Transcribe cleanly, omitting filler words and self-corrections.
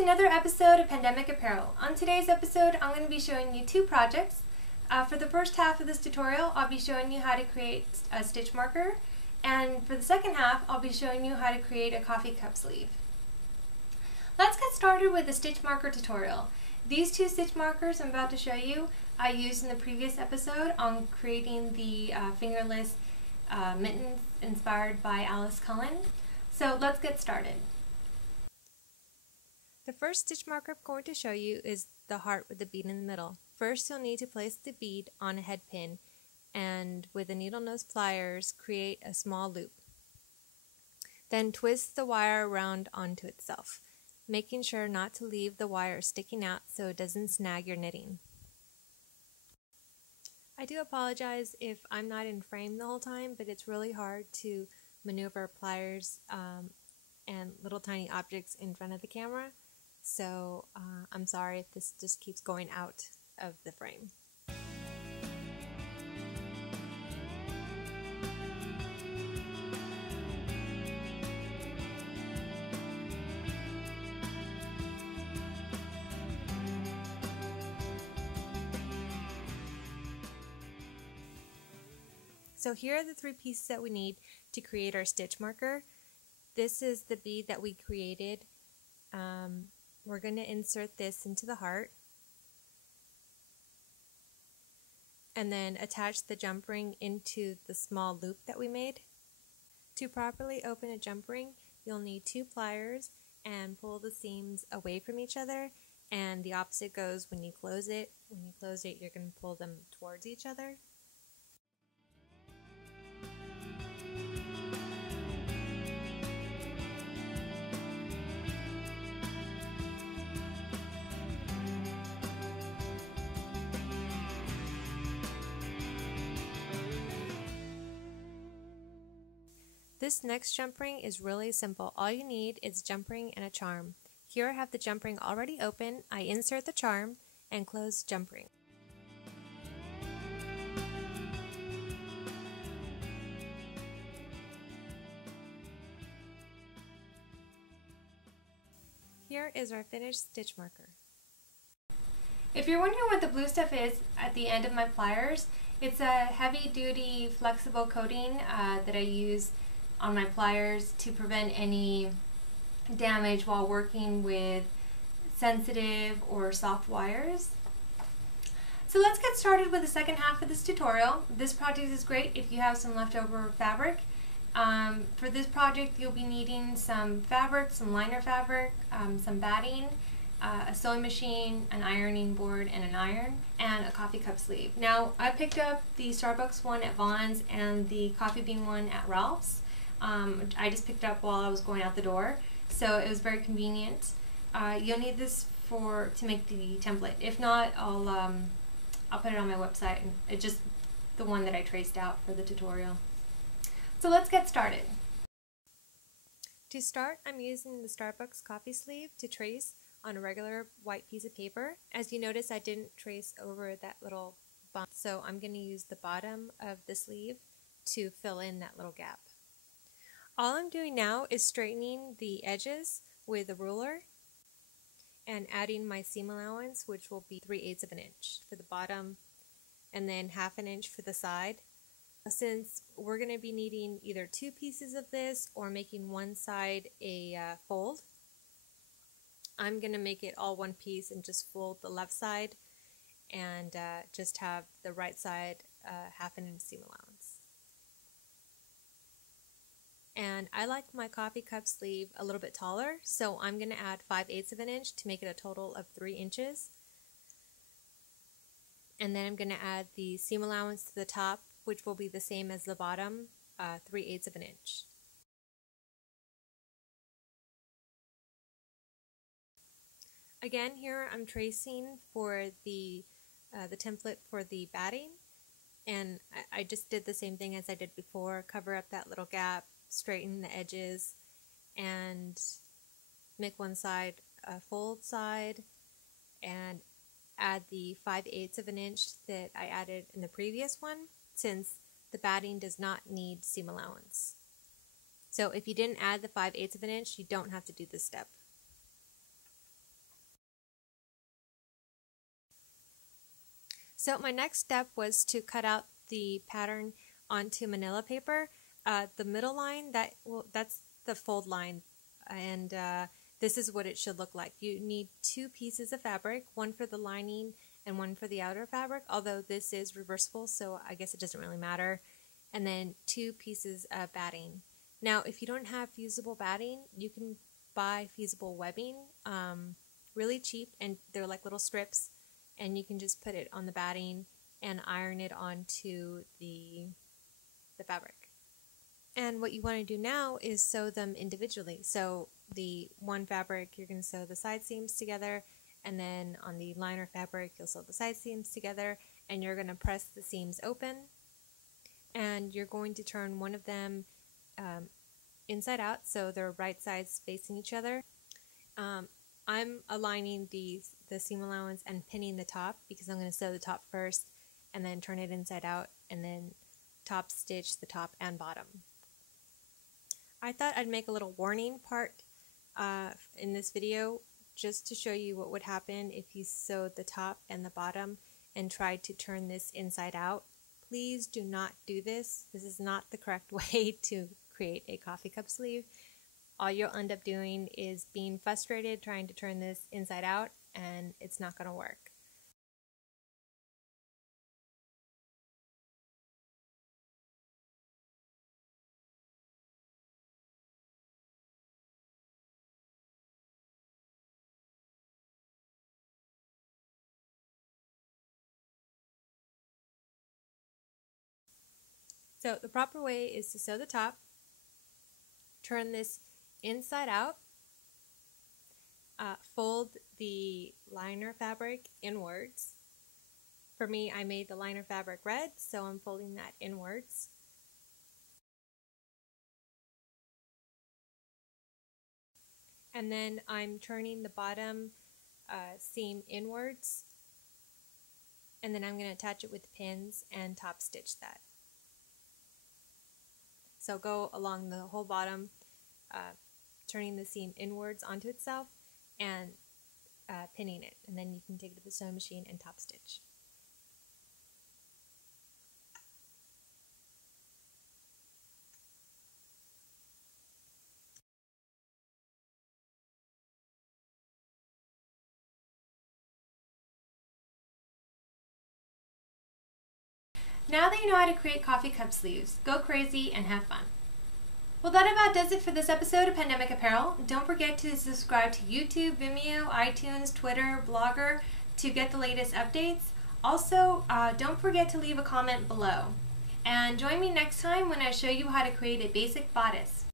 to another episode of Pandemic Apparel. On today's episode, I'm going to be showing you two projects. For the first half of this tutorial, I'll be showing you how to create a stitch marker, and for the second half, I'll be showing you how to create a coffee cup sleeve. Let's get started with the stitch marker tutorial. These two stitch markers I'm about to show you, I used in the previous episode on creating the fingerless mittens inspired by Alice Cullen. So let's get started. The first stitch marker I'm going to show you is the heart with the bead in the middle. First, you'll need to place the bead on a head pin and with the needle nose pliers create a small loop. Then twist the wire around onto itself, making sure not to leave the wire sticking out so it doesn't snag your knitting. I do apologize if I'm not in frame the whole time, but it's really hard to maneuver pliers and little tiny objects in front of the camera. So I'm sorry if this just keeps going out of the frame. So here are the three pieces that we need to create our stitch marker. This is the bead that we created. We're going to insert this into the heart and then attach the jump ring into the small loop that we made. To properly open a jump ring, you'll need two pliers and pull the seams away from each other, and the opposite goes when you close it. When you close it, you're going to pull them towards each other. This next jump ring is really simple. All you need is a jump ring and a charm. Here I have the jump ring already open. I insert the charm and close jump ring. Here is our finished stitch marker. If you're wondering what the blue stuff is at the end of my pliers, it's a heavy-duty flexible coating that I use on my pliers to prevent any damage while working with sensitive or soft wires. So let's get started with the second half of this tutorial. This project is great if you have some leftover fabric. For this project you'll be needing some fabric, some liner fabric, some batting, a sewing machine, an ironing board and an iron, and a coffee cup sleeve. Now I picked up the Starbucks one at Vaughn's and the coffee bean one at Ralph's. I just picked it up while I was going out the door, so it was very convenient. You'll need this to make the template. If not, I'll put it on my website. It's just the one that I traced out for the tutorial. So let's get started. To start, I'm using the Starbucks coffee sleeve to trace on a regular white piece of paper. As you notice, I didn't trace over that little bump, so I'm going to use the bottom of the sleeve to fill in that little gap. All I'm doing now is straightening the edges with a ruler and adding my seam allowance, which will be 3/8 of an inch for the bottom and then 1/2 inch for the side. Since we're going to be needing either two pieces of this or making one side a fold, I'm going to make it all one piece and just fold the left side and just have the right side 1/2 inch seam allowance. And I like my coffee cup sleeve a little bit taller, so I'm going to add 5/8 of an inch to make it a total of 3 inches. And then I'm going to add the seam allowance to the top, which will be the same as the bottom, 3/8 of an inch. Again, here I'm tracing for the template for the batting, and I just did the same thing as I did before. Cover up that little gap, straighten the edges, and make one side a fold side, and add the 5/8 of an inch that I added in the previous one, since the batting does not need seam allowance. So if you didn't add the 5/8 of an inch, you don't have to do this step. So my next step was to cut out the pattern onto manila paper. The middle line, that's the fold line, and this is what it should look like. You need 2 pieces of fabric, one for the lining and one for the outer fabric, although this is reversible, so I guess it doesn't really matter. And then 2 pieces of batting. Now, if you don't have fusible batting, you can buy fusible webbing, really cheap, and they're like little strips, and you can just put it on the batting and iron it onto the fabric. And what you want to do now is sew them individually. So the one fabric, you're going to sew the side seams together, and then on the liner fabric, you'll sew the side seams together, and you're going to press the seams open, and you're going to turn one of them inside out, so they're right sides facing each other. I'm aligning the seam allowance and pinning the top because I'm going to sew the top first and then turn it inside out and then top stitch the top and bottom. I thought I'd make a little warning part in this video just to show you what would happen if you sewed the top and the bottom and tried to turn this inside out. Please do not do this. This is not the correct way to create a coffee cup sleeve. All you'll end up doing is being frustrated trying to turn this inside out, and it's not going to work. So the proper way is to sew the top, turn this inside out, fold the liner fabric inwards. For me, I made the liner fabric red, so I'm folding that inwards. And then I'm turning the bottom seam inwards, and then I'm going to attach it with pins and top stitch that. So go along the whole bottom, turning the seam inwards onto itself and pinning it, and then you can take it to the sewing machine and top stitch. Now that you know how to create coffee cup sleeves, go crazy and have fun. Well, that about does it for this episode of Pandemic Apparel. Don't forget to subscribe to YouTube, Vimeo, iTunes, Twitter, Blogger to get the latest updates. Also, don't forget to leave a comment below. And join me next time when I show you how to create a basic bodice.